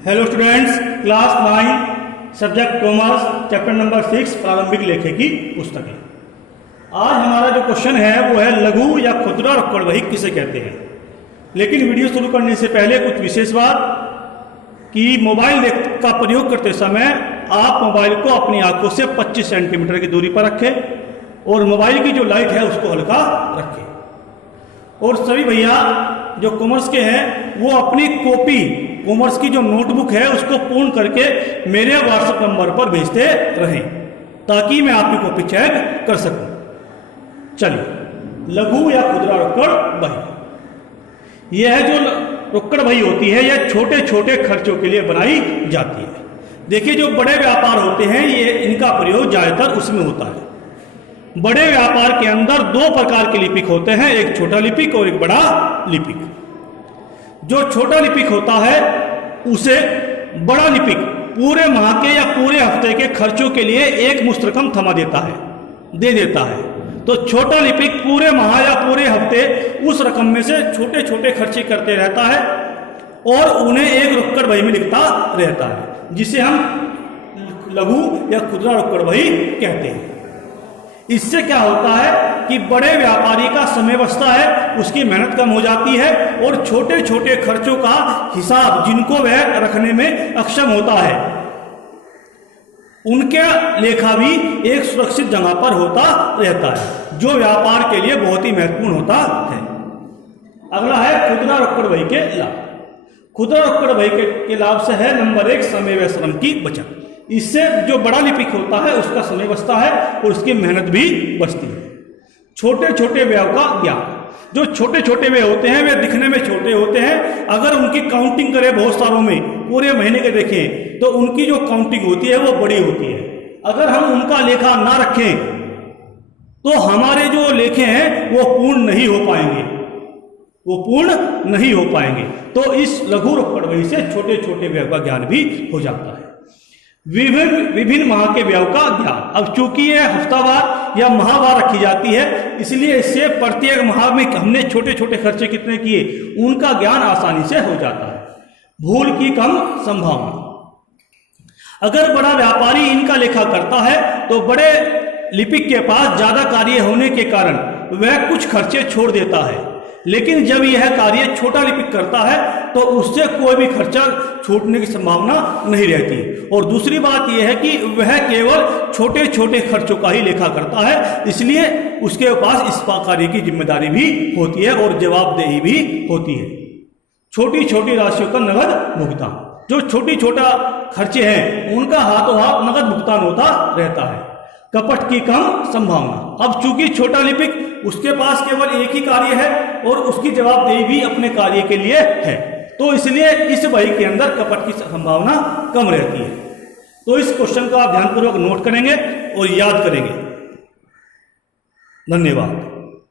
Hello students, class 9 subject commerce chapter number 6 प्रारंभिक लेखे की पुस्तकें। आज हमारा जो क्वेश्चन है वो है लघु या खुदरा रोकड़ बही किसे कहते हैं। लेकिन वीडियो शुरू करने से पहले कुछ विशेष बात कि मोबाइल का प्रयोग करते समय आप मोबाइल को अपनी आंखों से 25 सेंटीमीटर की दूरी पर रखें और मोबाइल की जो लाइट है उसको हल्का रखें। और सभी भैया जो कॉमर्स के हैं वो अपनी कॉपी कॉमर्स की जो नोटबुक है उसको पूर्ण करके मेरे व्हाट्सएप नंबर पर भेजते रहें ताकि मैं आपकी कॉपी चेक कर सकूं। चलिए, लघु या खुदरा रोकड़ बही, यह जो रोकड़ बही होती है यह छोटे छोटे खर्चों के लिए बनाई जाती है। देखिए, जो बड़े व्यापार होते हैं ये इनका प्रयोग ज्यादातर उसमें होता है। बड़े व्यापार के अंदर दो प्रकार के लिपिक होते हैं, एक छोटा लिपिक और एक बड़ा लिपिक। जो छोटा लिपिक होता है उसे बड़ा लिपिक पूरे माह के या पूरे हफ्ते के खर्चों के लिए एक मुश्त रकम थमा दे देता है। तो छोटा लिपिक पूरे माह या पूरे हफ्ते उस रकम में से छोटे छोटे खर्चे करते रहता है और उन्हें एक रोकड़ बही में लिखता रहता है, जिसे हम लघु या खुदरा रोकड़ बही कहते हैं। इससे क्या होता है कि बड़े व्यापारी का समय बचता है, उसकी मेहनत कम हो जाती है और छोटे छोटे खर्चों का हिसाब जिनको वह रखने में अक्षम होता है उनके लेखा भी एक सुरक्षित जगह पर होता रहता है, जो व्यापार के लिए बहुत ही महत्वपूर्ण होता है। अगला है खुदरा रोकड़ बही के लाभ। खुदरा रोकड़ बही के लाभ से है नंबर 1, समय व श्रम की बचत। इससे जो बड़ा लिपिक होता है उसका समय बचता है और उसकी मेहनत भी बचती है। छोटे छोटे व्यय का ज्ञान, जो छोटे छोटे व्यय होते हैं वे दिखने में छोटे होते हैं, अगर उनकी काउंटिंग करें बहुत सारों में पूरे महीने के देखें तो उनकी जो काउंटिंग होती है वो बड़ी होती है। अगर हम उनका लेखा ना रखें तो हमारे जो लेखे हैं वो पूर्ण नहीं हो पाएंगे। तो इस लघु रोकड़ बही से छोटे छोटे व्यय का ज्ञान भी हो जाता है। विभिन्न माह के व्यय का ज्ञान, अब चूंकि यह हफ्तावार या माहवार रखी जाती है इसलिए इससे प्रत्येक माह में हमने छोटे छोटे खर्चे कितने किए उनका ज्ञान आसानी से हो जाता है। भूल की कम संभावना, अगर बड़ा व्यापारी इनका लेखा करता है तो बड़े लिपिक के पास ज्यादा कार्य होने के कारण वह कुछ खर्चे छोड़ देता है, लेकिन जब यह कार्य छोटा लिपिक करता है तो उससे कोई भी खर्चा छूटने की संभावना नहीं रहती। और दूसरी बात यह है कि वह केवल छोटे छोटे खर्चों का ही लेखा करता है, इसलिए उसके पास इस कार्य की जिम्मेदारी भी होती है और जवाबदेही भी होती है। छोटी छोटी राशियों का नगद भुगतान, जो छोटी छोटा खर्चे हैं उनका हाथों हाथ नगद भुगतान होता रहता है। कपट की कम संभावना, अब चूंकि छोटा लिपिक उसके पास केवल एक ही कार्य है और उसकी जवाबदेही भी अपने कार्य के लिए है, तो इसलिए इस बही के अंदर कपट की संभावना कम रहती है। तो इस क्वेश्चन को आप ध्यानपूर्वक नोट करेंगे और याद करेंगे। धन्यवाद।